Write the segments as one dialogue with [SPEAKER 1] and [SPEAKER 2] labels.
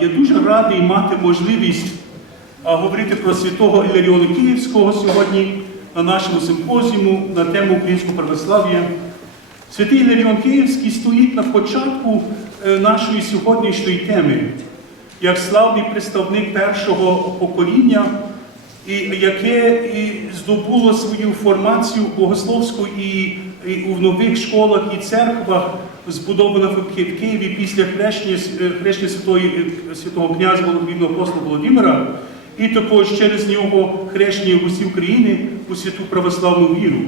[SPEAKER 1] Я дуже радий мати можливість говорити про святого Іларіона Київського сьогодні на нашому симпозіуму на тему українського православ'я. Святий Іларіон Київський стоїть на початку е, нашої сьогоднішньої теми, як славний представник першого покоління, і яке і здобуло свою формацію богословську і, і у нових школах і церквах, збудованих в Києві після хрещення, е, е, святого князя Володимира апостола Володимира, і також через нього хрещення Русі України у святу православну віру.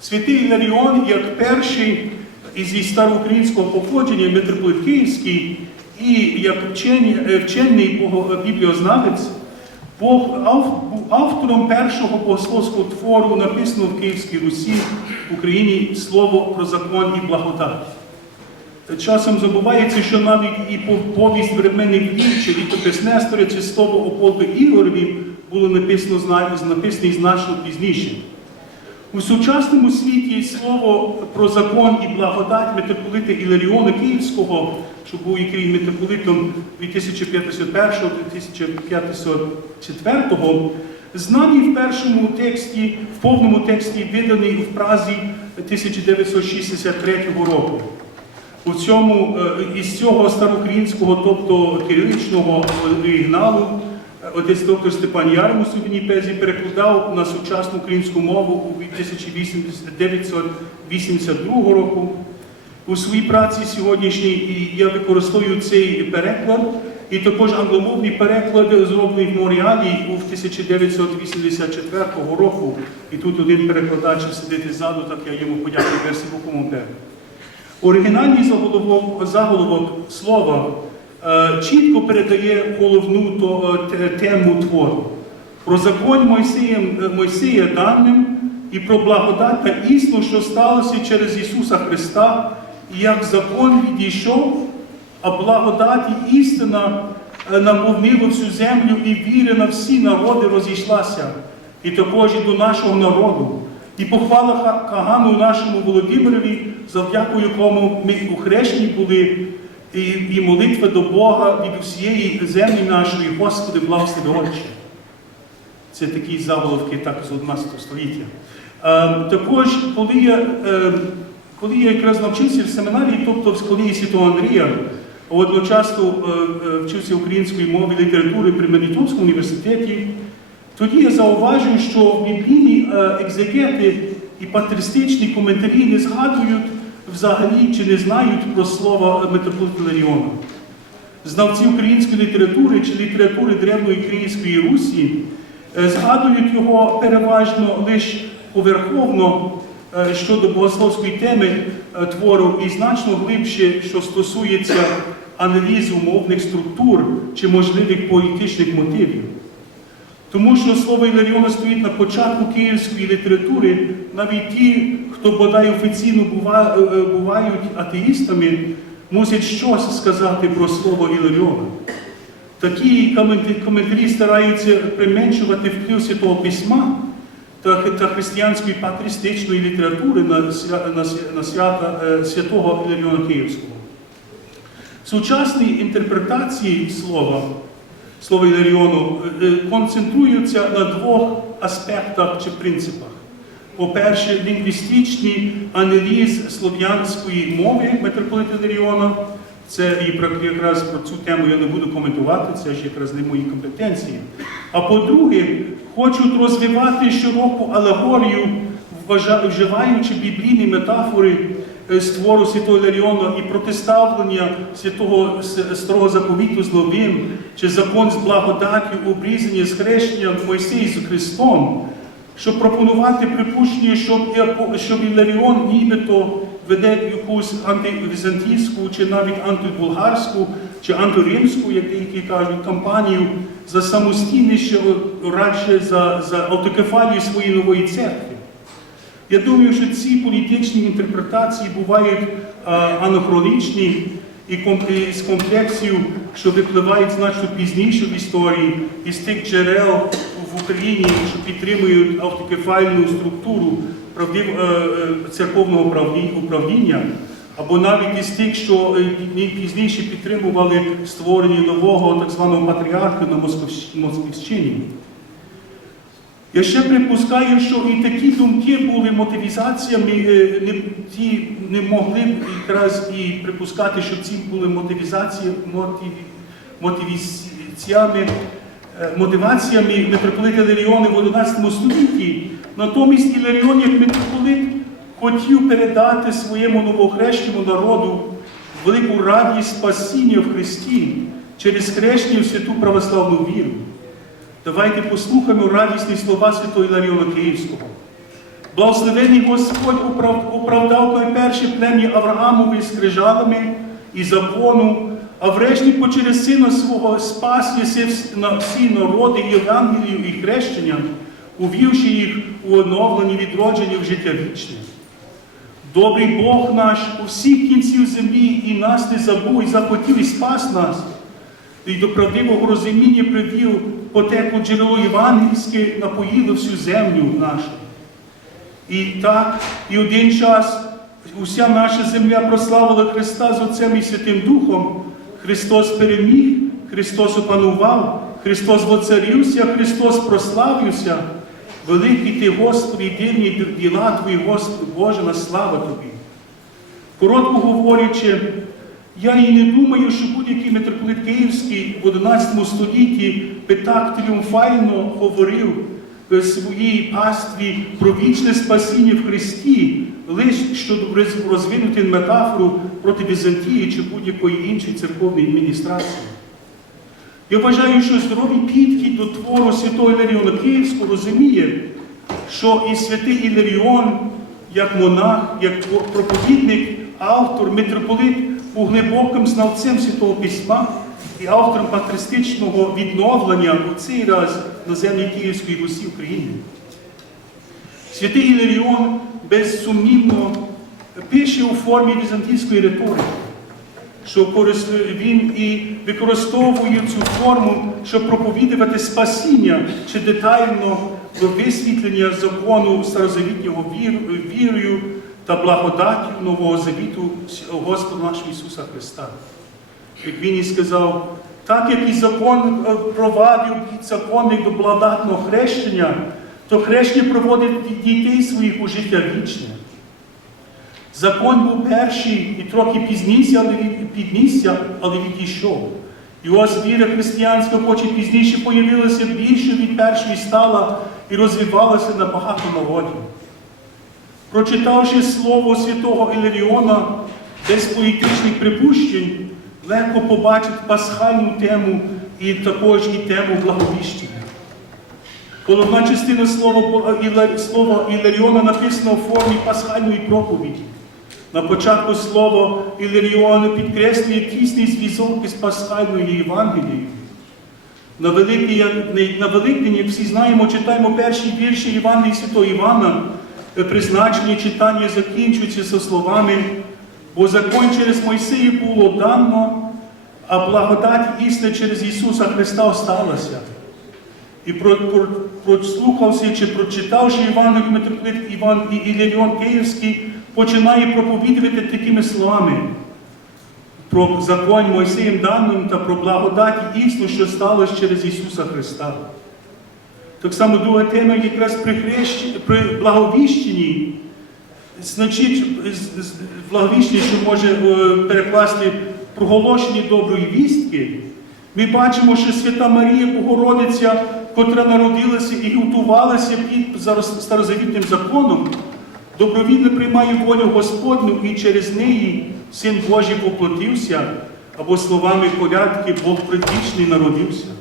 [SPEAKER 1] Святий Іларіон, як перший із староукраїнського походження митрополит Київський і як е, вчений бібліознавець, Бог був автором першого богословського твору, написаного в Київській Русі в Україні слово про закон і благодать. Часом забувається, що навіть і по- повість временних дій, чи літопис Нестора, чи слово Ополки Ігорові було написано, написано значно пізніше. У сучасному світі слово про закон і благодать митрополита Іларіона Київського, що був який митрополитом 2051-2054, знаний в першому тексті, в повному тексті, виданий в Празі 1963 року. У цьому е, із цього староукраїнського, тобто кириличного оригіналу, е, отець доктор Степан Ярмус у Вінніпезі перекладав на сучасну українську мову у 1982 року. У своїй праці сьогоднішній я використовую цей переклад, і також англомовний переклад зроблений в Моріалі у 1984 року. І тут один перекладач сидить ззаду, так я йому подякую Версі Букумонте. Оригінальний заголовок, заголовок слова е, чітко передає головну то, е, тему твору. Про закон Мойсеєм, е, Мойсея даним і про благодать та істину, що сталося через Ісуса Христа, і як закон відійшов, а благодать і істина е, наповнила всю землю, і віра на всі народи розійшлася, і також і до нашого народу. І похвала Кагану нашому Володимирові, завдяку якому ми у хрещенні були, і, і молитва до Бога від усієї землі нашої, Господи, благослови Отче. Це такі заголовки так з 11 століття. Е, також, коли я, е, коли я якраз навчився в семінарії, тобто в школі Святого Андрія, одночасно е, е, вчився української мови і літератури при Мелітонському університеті, тоді я зауважив, що біблійні е, екзегети і патристичні коментарі не згадують взагалі чи не знають про слово митрополита Ларіона. Знавці української літератури чи літератури Древньої Київської Русі е, згадують його переважно лише поверховно е, щодо богословської теми е, твору і значно глибше, що стосується аналізу мовних структур чи можливих поетичних мотивів. Тому що слово Іларіона стоїть на початку київської літератури, навіть ті, хто бодай офіційно бува- е, е, бувають атеїстами, мусять щось сказати про слово Іларіона. Такі коментарі стараються применшувати вплив Святого Письма та, та християнської патристичної літератури на, на, на свята е, святого Іларіона Київського. Сучасні інтерпретації слова слова Іларіону е, концентруються на двох аспектах чи принципах. По-перше, лінгвістичний аналіз слов'янської мови митрополита Іларіона. Це і якраз про цю тему я не буду коментувати, це ж якраз не мої компетенції. А по-друге, хочуть розвивати широку алегорію, вживаючи біблійні метафори е, з твору Святого Іларіона і протиставлення святого старого заповіту з новим, чи закон з благодаттю, обрізання з хрещенням Мойсея з Христом, щоб пропонувати припущення, щоб, і Іларіон нібито веде якусь антивізантійську, чи навіть антибулгарську, чи антиримську, як деякі кажуть, кампанію за самостійність, радше за, за автокефалію своєї нової церкви. Я думаю, що ці політичні інтерпретації бувають анахронічні і з комплексів, що випливають значно пізніше в історії, із тих джерел в Україні, що підтримують автокефальну структуру правдив, е, е, церковного управління, або навіть із тих, що е, пізніше підтримували створення нового так званого патріарха на Московщ- Москвищині. Я ще припускаю, що і такі думки були мотивізаціями, е, не, ті не могли б якраз і припускати, що ці були мотивізації, мотиві, мотивіціями, е, мотиваціями митрополита Іларіона в 11 столітті. Натомість Іларіон, як митрополит, хотів передати своєму новохрещеному народу велику радість спасіння в Христі через хрещення в святу православну віру. Давайте послухаємо радісні слова святого Іларіона Київського. Благословений Господь оправ- оправдав найперше плем'я Авраамові скрижалами і закону, а врешті через сина свого спас на всі народи Євангелію і хрещенням, увівши їх у оновлені відродження в життя вічне. Добрий Бог наш у всіх кінців землі і нас не забув, і захотів і спас нас, і до правдивого розуміння привів потекло джерело євангельське, напоїло всю землю нашу. І так, і один час уся наша земля прославила Христа з Отцем і Святим Духом. Христос переміг, Христос опанував, Христос воцарився, Христос прославився. Великий ти, Господи, дивні діла Твої, Господи, Боже, на слава Тобі. Коротко говорячи, я і не думаю, що будь-який митрополит Київський в 11 столітті би так тріумфально говорив в своїй пастві про вічне спасіння в Христі, лише щоб розвинути метафору проти Візантії чи будь-якої іншої церковної адміністрації. Я вважаю, що здоровий підхід до твору святого Іларіона Київського розуміє, що і святий Іларіон, як монах, як проповідник, автор, митрополит, був глибоким знавцем Святого Письма і автором патристичного відновлення у цей раз на землі Київської Русі України. Святий Іларіон безсумнівно пише у формі візантійської риторики що він і використовує цю форму, щоб проповідувати спасіння чи детально висвітлення закону старозавітнього вір- вірою та благодаттю Нового Завіту Господа нашого Ісуса Христа. Як він і сказав, так як і закон е, провадив законник до благодатного хрещення, то хрещення проводить дітей своїх у життя вічне. Закон був перший і трохи пізніше, але піднісся, але відійшов. І ось віра християнська, хоч і пізніше появилася більше від першої стала і розвивалася на багато народів. Прочитавши слово святого Іларіона без політичних припущень, легко побачить пасхальну тему і також і тему благовіщення. Головна частина слова, Іла- Іларіона написана у формі пасхальної проповіді. На початку слова Іларіона підкреслює тісний зв'язок із пасхальною Євангелією. На, Великий, на Великдень, як всі знаємо, читаємо перші вірші Євангелії Святого Івана. Призначення читання закінчується зі словами, бо закон через Мойсея було дано, а благодать істина через Ісуса Христа осталася. І про, про, прослухався чи прочитавши Іван митрополит Іван і Іларіон Київський, починає проповідувати такими словами про закон Мойсеєм даним та про благодать і істину, що сталося через Ісуса Христа. Так само друга тема якраз при, хрещі, при благовіщенні, значить, благовіщення, що може е, перекласти проголошення доброї вістки, ми бачимо, що Свята Марія Богородиця, котра народилася і готувалася під старозавітним законом, добровільно приймає волю Господню і через неї Син Божий воплотився, або словами колядки Бог предвічний народився.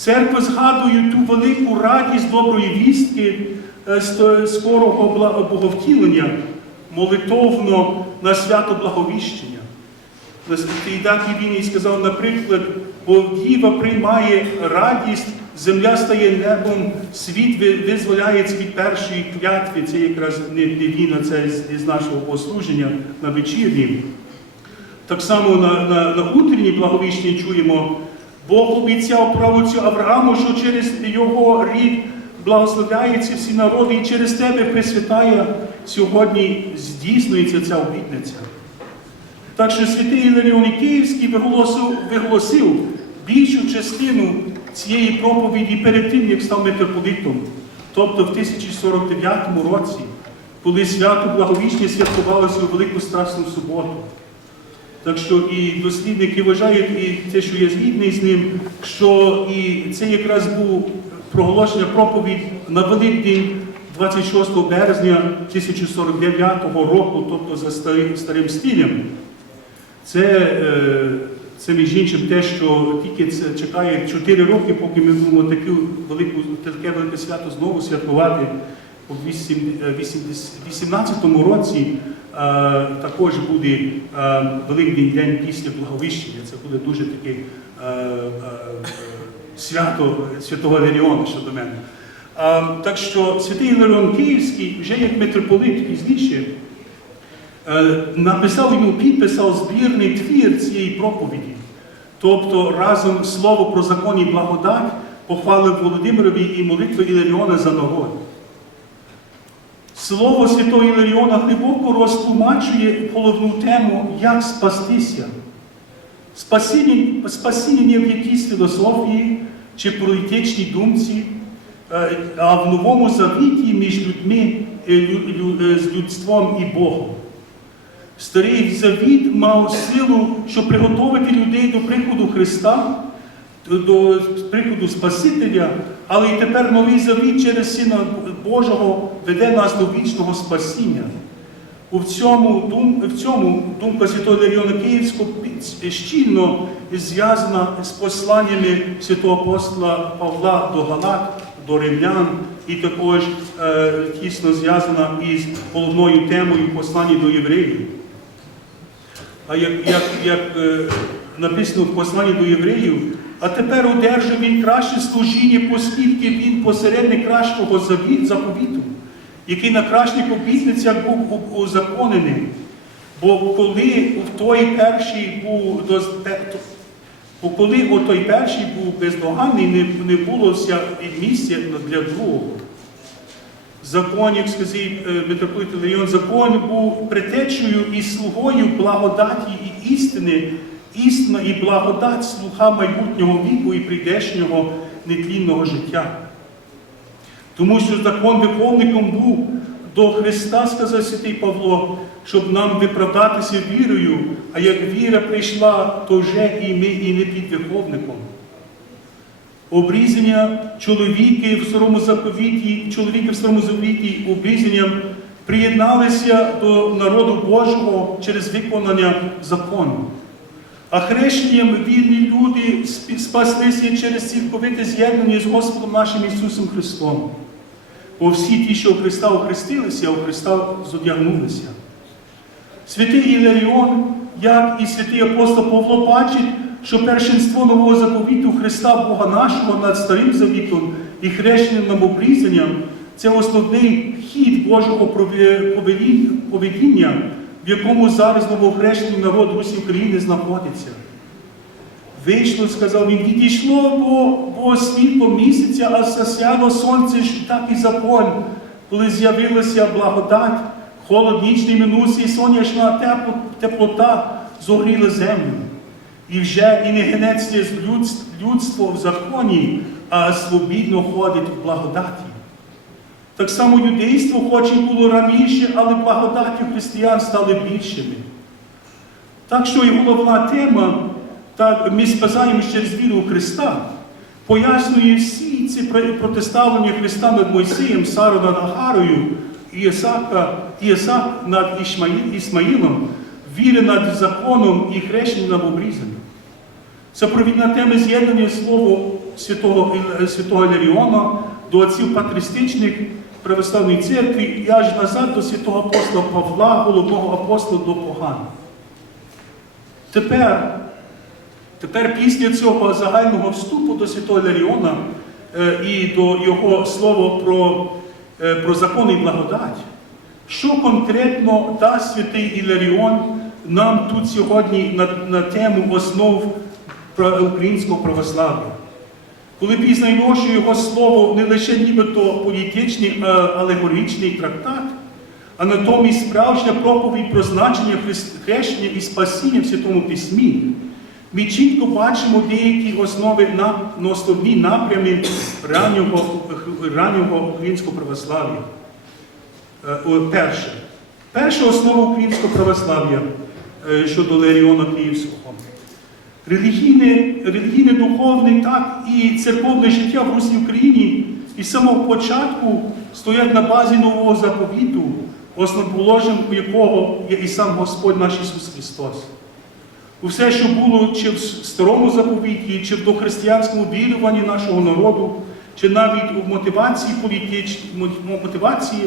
[SPEAKER 1] Церква згадує ту велику радість доброї вістки е, скорого боговтілення, молитовно на свято благовіщення. Так він і сказав, наприклад, бо діва приймає радість, земля стає небом, світ ви- визволяється від першої клятви. Це якраз не, це з нашого послуження на вечірні. Так само на, на, на утренній благовіщенні чуємо, Бог обіцяв правоцю Аврааму, що через його рід благословляються всі народи, і через тебе Пресвятая сьогодні здійснюється ця обітниця. Так що святий Іларіон Київський виголосив, виголосив більшу частину цієї проповіді перед тим, як став митрополитом, тобто в 1049 році, коли свято Благовіщення святкувалося у Велику Страсну суботу. Так що і дослідники вважають, і те, що я згідний з ним, що і це якраз був проголошення проповідь на Великдень 26 березня 1049 року, тобто за старим, старим стилем. Це, е, це між іншим те, що тільки це чекає 4 роки, поки ми будемо таке велике свято знову святкувати у 18 році. е, також буде е, Великий день після Благовіщення. Це буде дуже таке е, е, е, свято Святого Ларіона щодо мене. Е, так що святий Ларіон Київський вже як митрополит пізніше е, написав йому підписав збірний твір цієї проповіді. Тобто разом слово про закон і благодать похвалив Володимирові і молитви Іларіона за народ. Слово Святого Іларіона глибоко розтлумачує головну тему, як спастися. Спасіння, спасіння не в якійсь філософії чи політичній думці, е, а в новому завіті між людьми, е, е, з людством і Богом. Старий завіт мав силу, щоб приготувати людей до приходу Христа, до приходу Спасителя, але і тепер новий завіт через Сина Божого веде нас до вічного спасіння. У цьому, дум, в цьому думка Святого Ларіона Київського щільно зв'язана з посланнями святого апостола Павла до Галат, до римлян, і також е, тісно зв'язана із головною темою послання до євреїв. А як, як, як е, написано в посланні до євреїв, а тепер одержав він краще служіння, оскільки він посередник кращого заповіту, який на кращих обітницях був у- узаконений. Бо коли в той перший був бо коли у той перший був бездоганний, не, не було місця для другого. Закон, як сказав е, митрополит Леон, закон був притечею і слугою благодаті і істини, істина і благодать слуха майбутнього віку і прийдешнього нетлінного життя. Тому що закон виповником був до Христа, сказав святий Павло, щоб нам виправдатися вірою, а як віра прийшла, то вже і ми і не під виповником. Обрізання чоловіки в старому заповіті, чоловіки в старому заповіті обрізанням приєдналися до народу Божого через виконання закону. А хрещенням вільні люди спаслися через цілковите з'єднання з Господом нашим Ісусом Христом. Бо всі ті, що у Христа охрестилися, у Христа зодягнулися. Святий Іларіон, як і святий апостол Павло бачить, що першинство нового заповіту Христа Бога нашого над Старим Завітом і хрещеним обрізанням це основний хід Божого поведіння, якому зараз новохрещений народ Русі України знаходиться. Вийшло, сказав він, відійшло, бо, бо світло місяця, а засяло сонце ж так і закон, коли з'явилася благодать, холод нічний минувся, і сонячна тепло- теплота зогріла землю. І вже і не людс- людство в законі, а свобідно ходить в благодаті. Так само юдейство, хоч і було раніше, але благодаті християн стали більшими. Так що і головна тема, так ми спасаємо через віру у Христа, пояснює всі ці протиставлення Христа над Мойсеєм, Сару над Агарою, Ісака, Ісак над Ісмаїлом, віри над законом і хрещення над обрізанням. Це провідна тема з'єднання слово святого, Іларіона до отців патристичних православної церкви і аж назад до святого апостола Павла, головного апостола до поган. Тепер, тепер після цього загального вступу до святого Іларіона е, і до його слова про, е, про закон і благодать, що конкретно дасть святий Іларіон нам тут сьогодні на, на тему основ українського православ'я? Коли пізнаємо, що його слово не лише нібито політичний, а алегоричний трактат, а натомість справжня проповідь про значення хрещення і спасіння в Святому Письмі. Ми чітко бачимо деякі основи на, на основні напрями раннього, раннього українського православ'я. Е, Перше. Перша основа українського православ'я е, щодо Ларіона Київського. Релігійне, релігійне, духовне, так і церковне життя в Русній Україні із самого початку стоять на базі нового заповіту, основоположним якого є і сам Господь наш Ісус Христос. Усе, що було чи в старому заповіті, чи в дохристиянському віруванні нашого народу, чи навіть у мотивації, політич... мотивації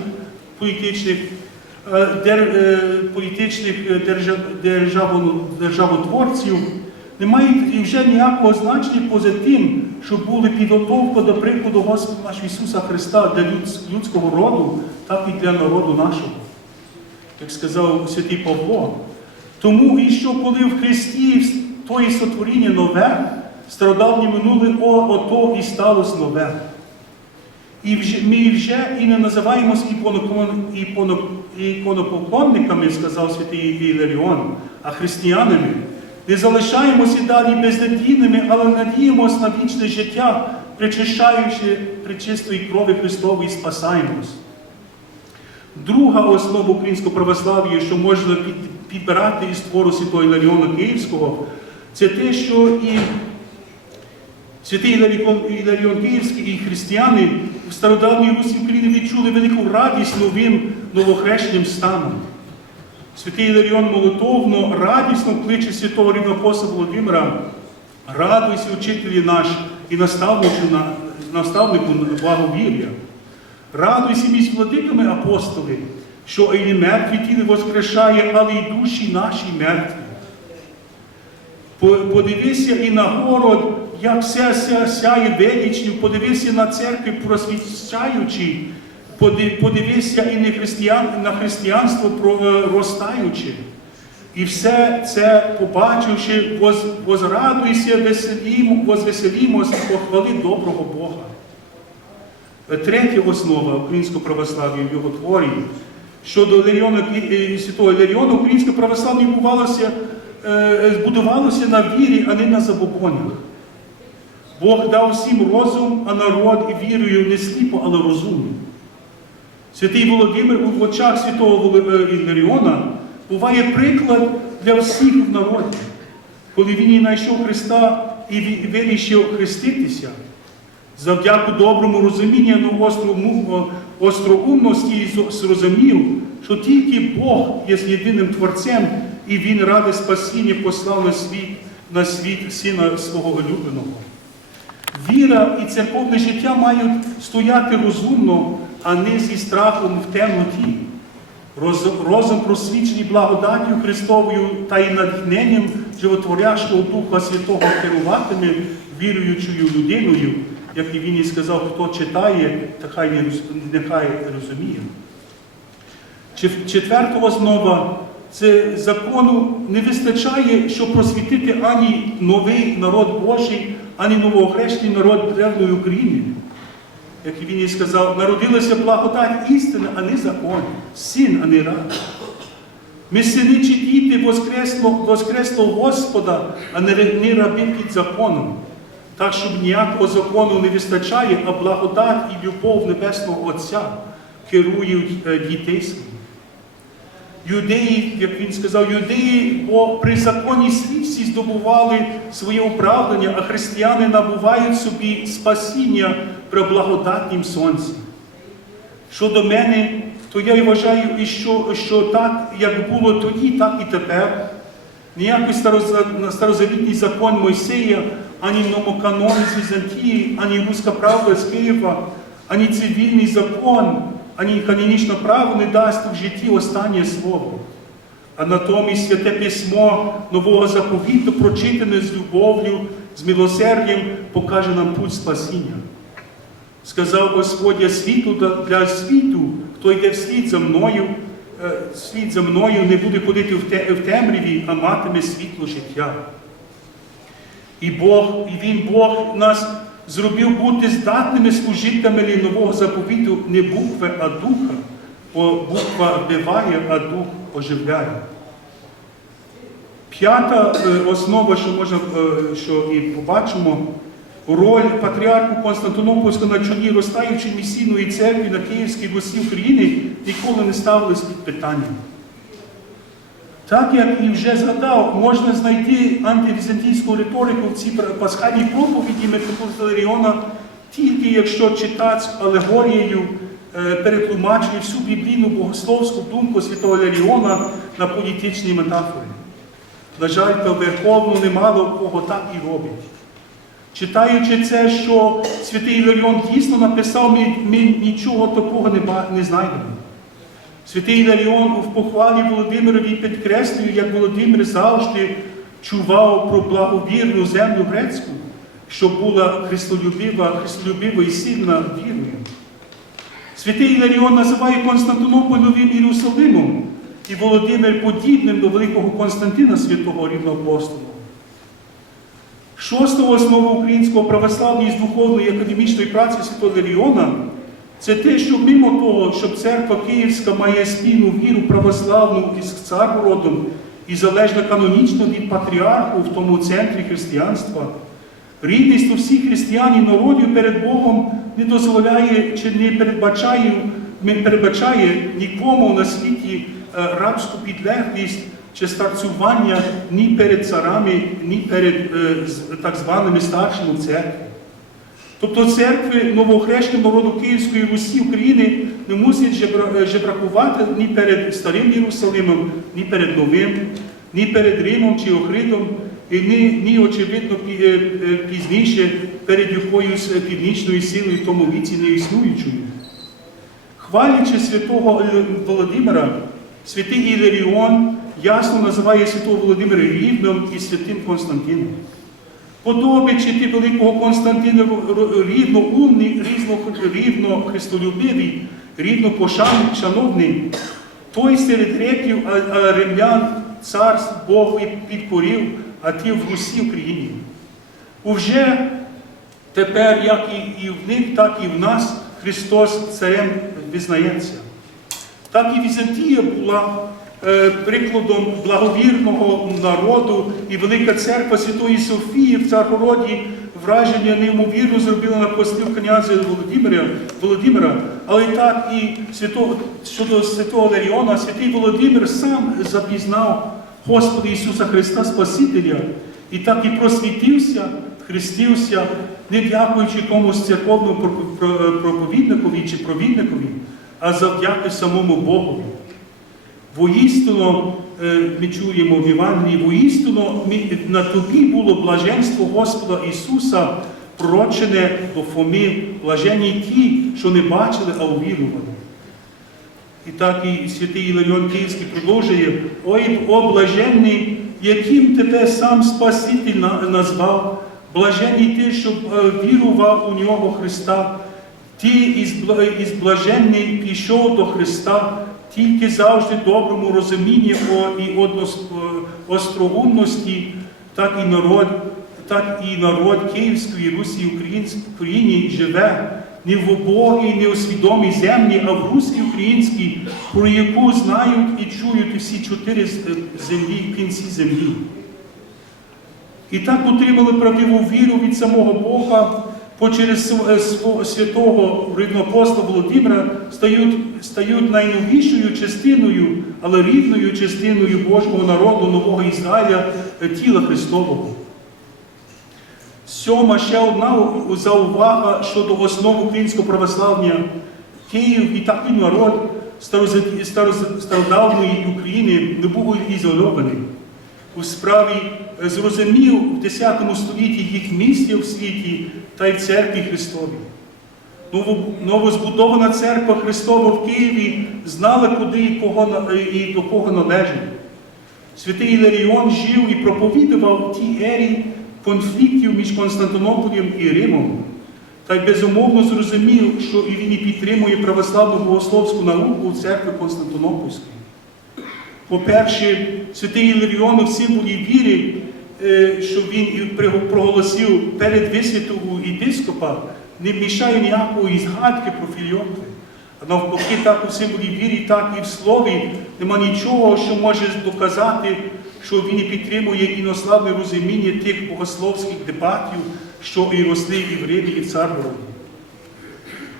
[SPEAKER 1] політичних, е, дер... е, політичних е, держав... державо- державотворців, не мають вже ніякого значення поза тим, що були підготовка до прикладу Господа нашого Ісуса Христа для людського роду, так і для народу нашого як сказав святий Павло. Тому і що коли в Христі то і сотворіння нове, стародавнє минуле, о, ото і сталося нове. І вже, ми вже і не іконо- іконопоклонниками, сказав святий Іларіон, а християнами. Не залишаємося далі безнадійними, але надіємося на вічне життя, причищаючи причистої крові Христової, спасаємось. Друга основа українського православ'я, що можна підбирати із твору Святого Іларіона Київського, це те, що і святий Іларіон Київський і християни в стародавній Русі України відчули велику радість новим новохрещеним станом. Святий Іларіон молитовно, радісно кличе святого рівнопоса Володимира, радуйся, учителі наш і наставнику, на- благовір'я. Радуйся між владиками апостоли, що і не мертві тіли воскрешає, але й душі наші мертві. Подивися і на город, як все сяє величню, подивися на церкви, просвіщаючи, Поди- подивися і на, християн, на християнство проростаючи. І все це, побачивши, воз, возрадуйся, веселімо, возвеселімось похвали доброго Бога. Третя основа українського православ'я в його творі. Щодо Ларіона, е, святого Ларіона, українське православ'я бувалося, е, збудувалося на вірі, а не на забобонях. Бог дав всім розум, а народ і вірою не сліпо, але розумно. Святий Володимир у очах святого Воло- е, буває приклад для всіх в народі. Коли він і знайшов Христа і вирішив хреститися, завдяки доброму розумінню ну, остроумності зрозумів, що тільки Бог є єдиним Творцем, і Він ради спасіння послав на світ, на світ Сина свого улюбленого. Віра і церковне життя мають стояти розумно, а не зі страхом в темноті. Роз- Розум просвічений благодаттю Христовою та й натхненням животворящого Духа Святого керуватиме віруючою людиною, як і він і сказав, хто читає, та хай не нехай розуміє. Четверта основа це закону не вистачає, щоб просвітити ані новий народ Божий, ані новоохрещений народ древньої України. Як він і сказав, народилася благодать істини, а не закон, син, а не раб. Ми сини чи діти воскресло, воскресло Господа, а не, раби під законом. Так, щоб ніякого закону не вистачає, а благодать і любов Небесного Отця керують е, дітей своїх. Юдеї, як він сказав, юдеї, бо при законі слівці здобували своє оправдання, а християни набувають собі спасіння при благодатнім сонці. Щодо мене, то я вважаю, і що, що так, як було тоді, так і тепер. Ніякий староза- старозавітній закон Мойсея, ані номоканон з Візантії, ані руська правда з Києва, ані цивільний закон, ані канонічне право не дасть в житті останнє слово. А натомість святе письмо нового заповіту, прочитане з любов'ю, з милосердям, покаже нам путь спасіння. Сказав Господь, я світло для- світу, хто йде вслід за мною, е, слід за мною не буде ходити в темряві, а матиме світло життя. І Бог, і Він Бог нас зробив бути здатними служителями нового заповіту не букви, а духа. бо буква вбиває, а дух оживляє. П'ята е, основа, що можна, е, що і побачимо, роль патріарху Константинопольського на чолі ростаючої місійної церкви на Київській Русі України ніколи не ставились під питанням. Так як і вже згадав, можна знайти антивізантійську риторику в цій пасхальній проповіді митрополита тільки якщо читач алегорією е, перетлумачує всю біблійну богословську думку святого Ларіона на політичні метафори. На жаль, то верховно немало кого так і робить. Читаючи це, що святий Іларіон дійсно написав, ми, ми нічого такого не, не знайдемо. Святий Іларіон в похвалі Володимирові підкреслює, як Володимир завжди чував про благовірну землю грецьку, що була христолюбива, христолюбива і сильна вірою. Святий Іларіон називає Константинополь новим Єрусалимом і Володимир подібним до великого Константина святого рівноапостола. Шоста основа українського православної з духовної академічної праці Святого Ларіона це те, що мимо того, щоб церква Київська має спільну віру православну із царгородом і залежно канонічно від патріарху в тому центрі християнства, рідність у всіх християн і народів перед Богом не дозволяє чи не передбачає, не передбачає нікому на світі е, рабську підлеглість чи старцювання ні перед царами, ні перед е, так званими старшими в церкві. Тобто церкви новохрещеного народу Київської Русі України не мусять е, жебракувати ні перед Старим Єрусалимом, ні перед Новим, ні перед Римом чи Охридом, і ні, ні очевидно, е, е, пізніше перед якоюсь північною силою в тому віці не існуючою. Хвалячи святого Володимира, святий Іларіон ясно називає святого Володимира рівним і святим Константином. Подобичі ти великого Константина рівно умний, рівно христолюбивий, рівно пошан- шановний, той серед греків, римлян царств Бог і підкорів, а ті в Русі Україні. Уже тепер, як і, в них, так і в нас Христос царем визнається. Так і Візантія була прикладом благовірного народу, і Велика церква Святої Софії в Царгороді враження неймовірно зробила на послів князя Володимира, Володимира, але так і святого, щодо святого Ларіона, святий Володимир сам запізнав Господа Ісуса Христа Спасителя, і так і просвітився, хрестився, не дякуючи комусь церковному проповідникові чи провідникові, а завдяки самому Богові. Воістину е, ми чуємо в Євангелії, воістину на тобі було блаженство Господа Ісуса, пророчене до Фоми, блаженні ті, що не бачили, а увірували. І так і святий Іларіон Київський продовжує, ой, о блаженний, яким тебе сам Спаситель назвав, блаженний ти, що е, вірував у нього Христа, ти із блаженний пішов до Христа, тільки завжди доброму розумінні і остроумності, так і народ, так і народ Київської Русі і Україні живе не в убогій, не у свідомій землі, а в руській українській, про яку знають і чують усі чотири землі, кінці землі. І так отримали правдиву віру від самого Бога, бо через е, св- святого рівноапостола Володимира стають, стають найновішою частиною, але рівною частиною Божого народу, нового Ізраїля, е, тіла Христового. Сьома ще одна заувага щодо основ українського православ'я. Київ і такий народ стародавньої України не був ізольований. У справі зрозумів в 10 столітті їх місце в світі та й в церкві Христовій. Новозбудована церква Христова в Києві знала, куди і, кого, і до кого належить. Святий Іларіон жив і проповідував в тій ері конфліктів між Константинополем і Римом. Та й безумовно зрозумів, що і він і підтримує православну богословську науку в церкві Константинопольської. По-перше, святий Іларіон у символі віри, е, що він проголосив перед висвяту єпископа, не мішає ніякої згадки про фільйонтви. А навпаки, так у символі вірі, так і в слові нема нічого, що може доказати, що він і підтримує інославне розуміння тих богословських дебатів, що і росли і в Римі, і в Царгороді.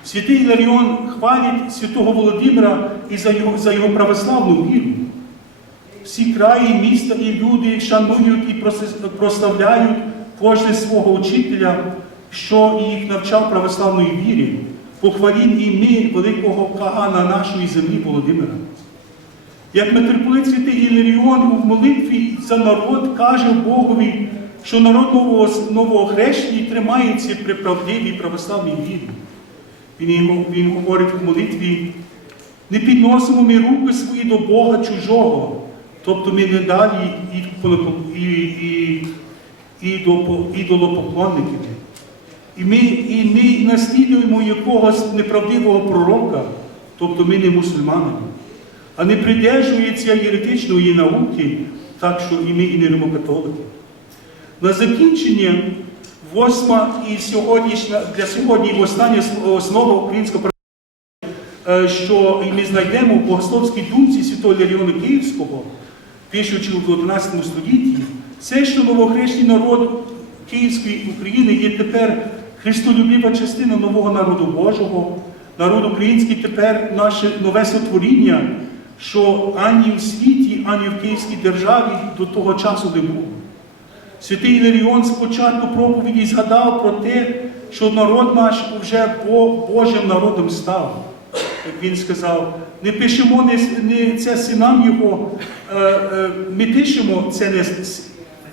[SPEAKER 1] Святий Іларіон хвалить святого Володимира і за його, за його православну віру. Всі краї, міста і люди шанують і прославляють кожне свого учителя, що їх навчав православної вірі. Похвалім і ми великого Каана нашої землі Володимира. Як митрополит святий Іларіон у молитві за народ каже Богові, що народ нового хрещення тримається при правдивій православній вірі. Він, він говорить в молитві, не підносимо ми руки свої до Бога чужого, тобто ми не далі і, і, і, і, ми і не наслідуємо якогось неправдивого пророка, тобто ми не мусульмани, а не придержується єретичної науки, так що і ми і не римокатолики. На закінчення восьма і сьогоднішня для сьогодні остання основа українського е, що ми знайдемо в богословській думці святого Ларіона Київського, пишучи в 11 столітті, це, що новохрещний народ Київської України є тепер христолюбива частина нового народу Божого, народ український тепер наше нове сотворіння, що ані в світі, ані в Київській державі до того часу не було. Святий Іларіон спочатку проповіді згадав про те, що народ наш вже Божим народом став. Як він сказав, не пишемо не, не це синам Його, е, е, ми пишемо це не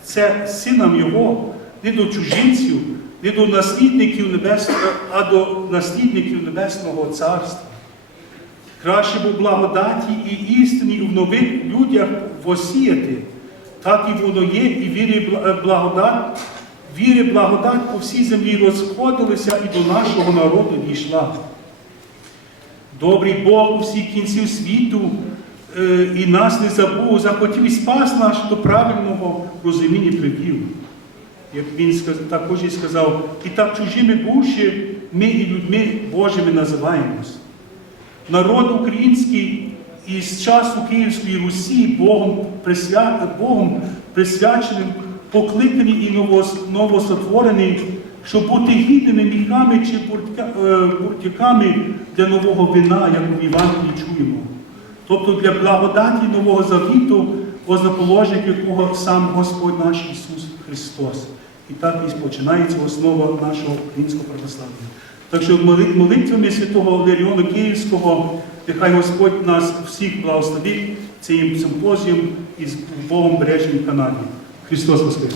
[SPEAKER 1] це синам Його, не до чужинців, не до наслідників небесного, а до наслідників Небесного Царства. Краще б у благодаті і істині в нових людях восіяти, так і воно є, і вірі бла- благодать, віри благодать по всій землі розходилися і до нашого народу дійшла. Добрий Бог у всіх кінців світу е, і нас не забув, захотів і спас наш до правильного розуміння привів. Як він також і сказав, і так чужими бувши, ми і людьми Божими називаємось. Народ український із часу Київської Русі Богом, присвя... Богом присвяченим, покликаний і новосотворений, щоб бути гідними міхами чи е, буртяками для нового вина, як у Євангелії чуємо. Тобто для благодаті Нового Завіту, возоположник якого сам Господь наш Ісус Христос. І так і починається основа нашого українського православ'я. Так що моли- молитвами святого Ларіона Київського, нехай Господь нас всіх благословить цим симпозієм із Богом бережній Канаді. Христос Воскрес!